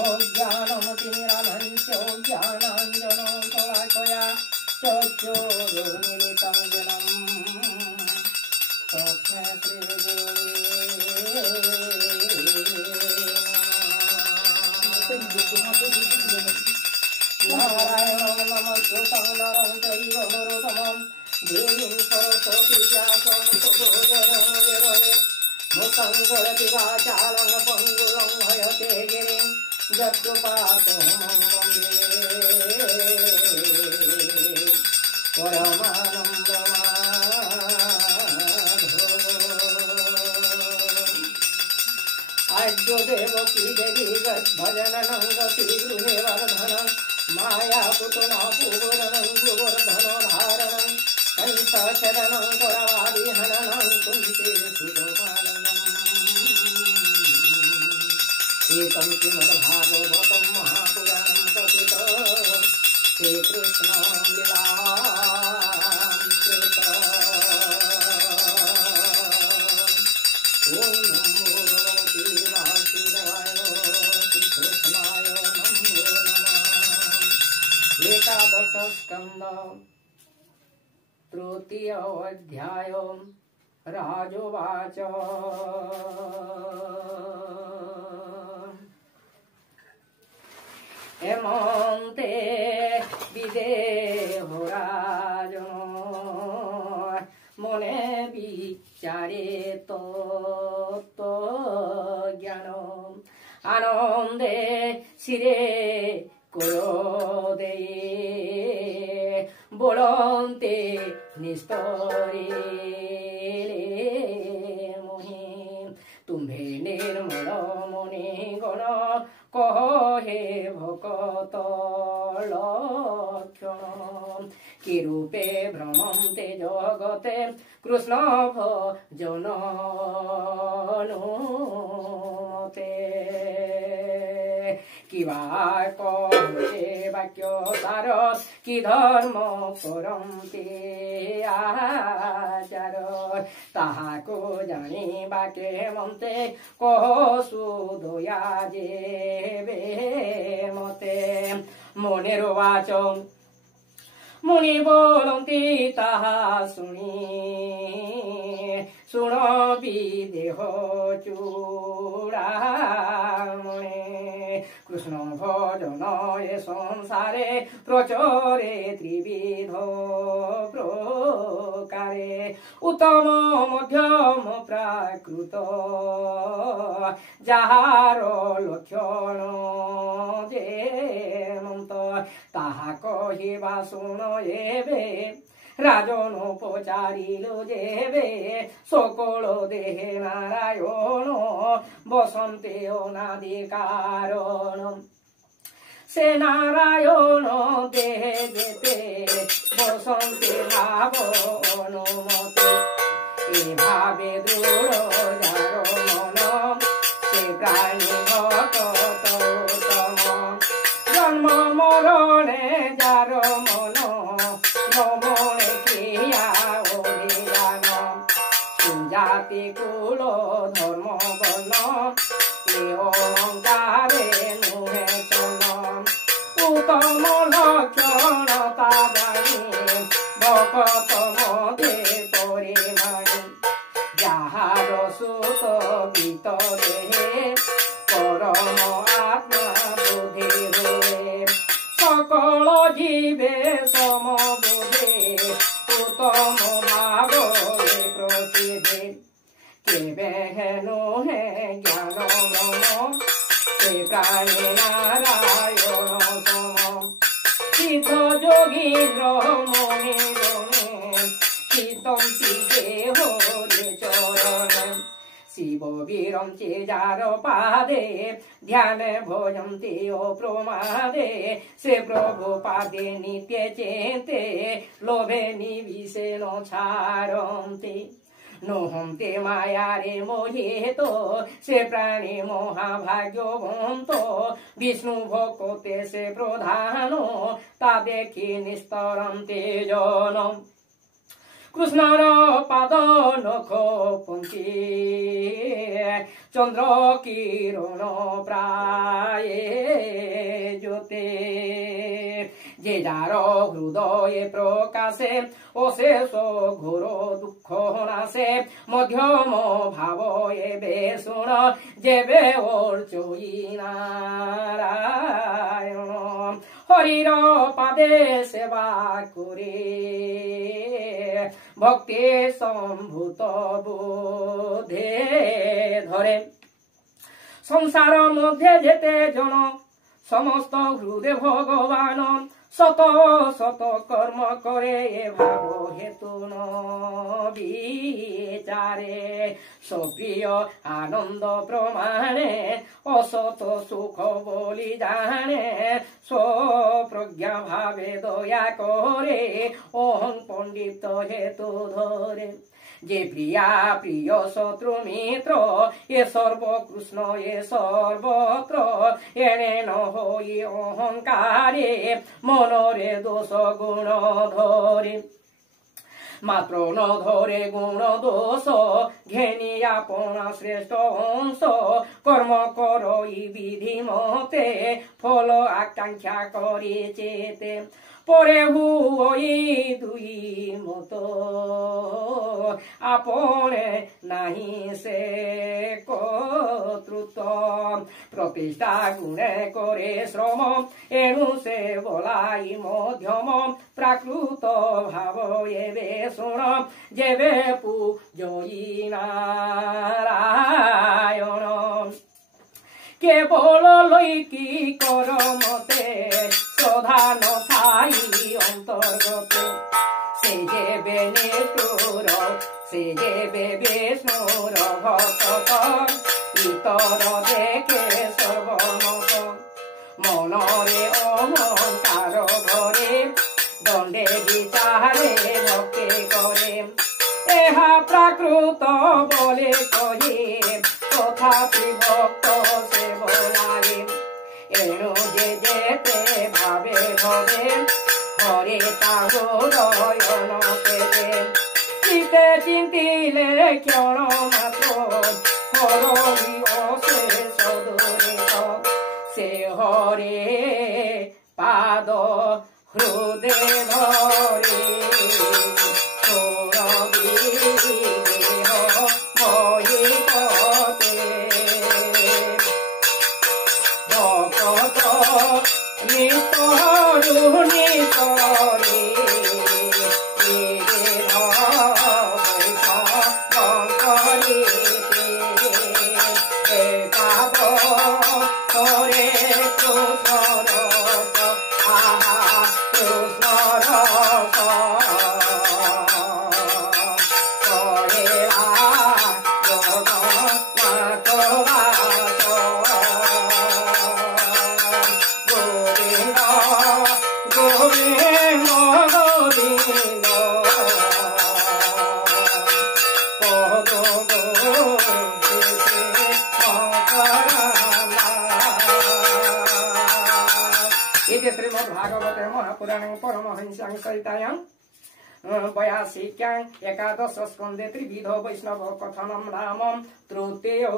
अज्ञानमतिमिरालस्य ज्ञानाञ्जनशलाकया चक्षुरुन्मीलितं येन तस्मै नारायणं नमस्कृतं नरं चैव नरोत्तमं देवीं सरस्वतीं व्यासं ततो जयमुदीरये मुखं करोति वाचालं पङ्गुलं हयते गिरिं यत्कृपातमं वन्दे परमानन्दमाधवम्। आद्यो देवकी देवी भजनं गति गृहे वर्धनं मायापुतना पूर्वनं गोवर्धनधारणं कंसचरणं करवादिहननं कुन्ती सुतपालनम्। एकं श्रीमद्भागवतं महापुराणं कथितं श्रीकृष्णं लीलामृत। ॐ नमो भगवते वासुदेवाय श्रीकृष्णाय नमो नमः। एकादश स्कंद तृतीय अध्याय राजोवाच हेमन्ते विदेहो राजनो मने विचारे तत्त्वज्ञानम् आनन्दे शिरे क्रोधे बोलन्ते निस्तरे मोहि तुम्भे निर्मल मणि गण कहे भकत लक्षण कि रूपे भ्रमन्ते जगते कृष्ण भजननुमते किवा कहे वाक्य सार कि धर्म करन्ते आचार ताहाको जानी बाके मन्ते कह सुदया जेबे मते मनेर वाच मुनि बोलन्ति ताहा शुणी शुण विदेह चूड़ामणे कृष्ण भजन ए संसारे प्रचरे त्रिविध प्रकारे उत्तम मध्यम प्राकृत যাহার লক্ষণ যেমন্ত তাহা কহিবা শুণ এবে রাজন পচারিল যেবে সকল দেহে নারায়ণ বসন্তে অনাদি কারণ সে নারায়ণ দেহে যেতে বসন্তে ভাব অনুমতে এভাবে দৃঢ় যার মন সে প্রাণী ভকতম জন্ম মরণে যার মন মনে ক্রিয়া অভিযান সুজাতি কুল ধর্ম বর্ণ এ অহংকারে নুহে চন উত্তম লক্ষণ তাদানি ভকত মধ্যে পরিমাণী যাহার সুত ভিতরে পরম আত্মা বুদ্ধি হুয়ে সকল জীবে সমবুদ্ধি উত্তম ভাবে প্রসিদ্ধি কেবে হেনু হে জ্ঞান ব্রহ্ম সে প্রাণী নারায়ণ সম সিদ্ধ যোগীন্দ্র মনি গণে চিতন্তি দেহ চরণ শিব বিরঞ্চে যার পাদে ধ্যানে ভজন্তি ও প্রমাদে সে প্রভু পাদে নিত্য চেতে লোভে নিবিষেণ ছাড়ন্তি নহন্তে মায়ারে মোহিত সে প্রাণী মহাভাগ্যবন্ত বিষ্ণু ভক্তে সে প্রধান তা দেখি নিস্তরন্তে জন কৃষ্ণর পাদ নখ পঙ্কি চন্দ্র কিরণ প্রায় জ্যোতে যে যার হৃদয়ে প্রকাশে অশেষ ঘোর দুঃখ নাশে মধ্যম ভাব এবে শুণ যেবে অর্চই নারায়ণ হরির পাদে সেবা করে ভক্তি সম্ভূত বোধে ধরে সংসার মধ্যে যেতে জন সমস্ত হৃদয় ভগবান শত শত কর্ম করে ভাব হেতু বিচারে সক্রিয় আনন্দ প্রমাণে অসত সুখ বলি জানে স্বপ্রজ্ঞা ভাবে দয়া করে অহং পণ্ডিত হেতু ধরে যে প্রিয়া প্রিয় শত্রু মিত্র এ সর্বকৃষ্ণ এ সর্বত্র এনে নহই অহংকারে মনরে দোষ গুণ ধরে মাত্র ন ধরে গুণ দোষ ঘেনি আপনা শ্রেষ্ঠ অংশ কর্ম করই বিধি মতে ফল আকাঙ্ক্ষা করি চেতে পরে হুই দুই মত আপনে নাহি সে কর্তৃত্ব প্রতিষ্ঠা গুণে করে শ্রম এণু সে বলাই মধ্যম প্রাকৃত ভাব এবে শুণ যেবে পূজয়ী নারায়ণ কেবল লৈকিকর মতে শ্রদ্ধা নথাই অন্তর্গত সে যেবে নিষ্ঠুর সে যেবে বিষ্ণুর ভক্ত ইতর দেখে সর্বমত মনরে অহংকার ঘরে দণ্ডে বিচারে ভক্তি করে এহা প্রাকৃত বলে কহে তথাপি ভক্ত সে বলারে এণু যে যেতে ভাবে ভবে হরে তাহরয়ন পেলে চিতে চিন্তিলে ক্ষণ মাত্র হরি অশেষ দূরিত সে হরে পাদ হৃদে ধরে श्रीमद्भागवते महापुराणे परमहंस्यां सहितायां 82 एकादश स्कन्धे त्रिविध वैष्णव कथनं नाम तृतीयोऽध्यायः।